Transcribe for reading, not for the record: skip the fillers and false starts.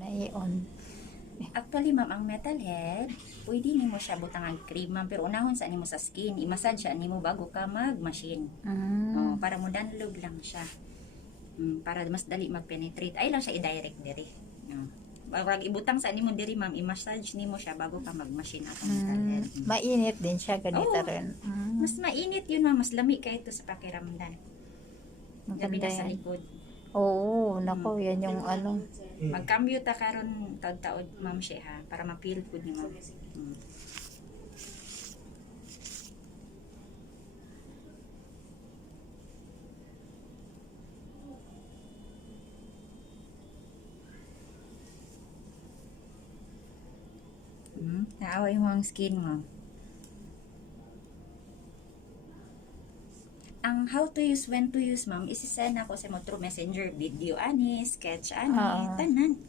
Na-on. Actually, ma'am, ang metal head, pwede nimo siya butang ang cream, ma'am, pero unahon sa nimo sa skin, i-massage siya nimo bago ka mag-machine. Para mo danlog lang siya. Para mas dali mag-penetrate. Ay lang siya i-direct diri. Wag ibutang sa nimo diri, ma'am, i-massage nimo siya bago ka mag-machine atong metal head. Mainit din siya, ganito Oo. rin. Mas mainit yun, ma'am, mas lami kay ito sa pakiramdam. Gabi Maganda na sa yan. likod. Oo, nako, yan yung ano. Magkambyo ta karon taod-taod, ma'am, siya ha, para ma-feel food ni ma'am. Naaway mo ang skin mo. Ang how to use, when to use, ma'am, isisend ako sa mo through messenger, video ani, sketch ani, tanan.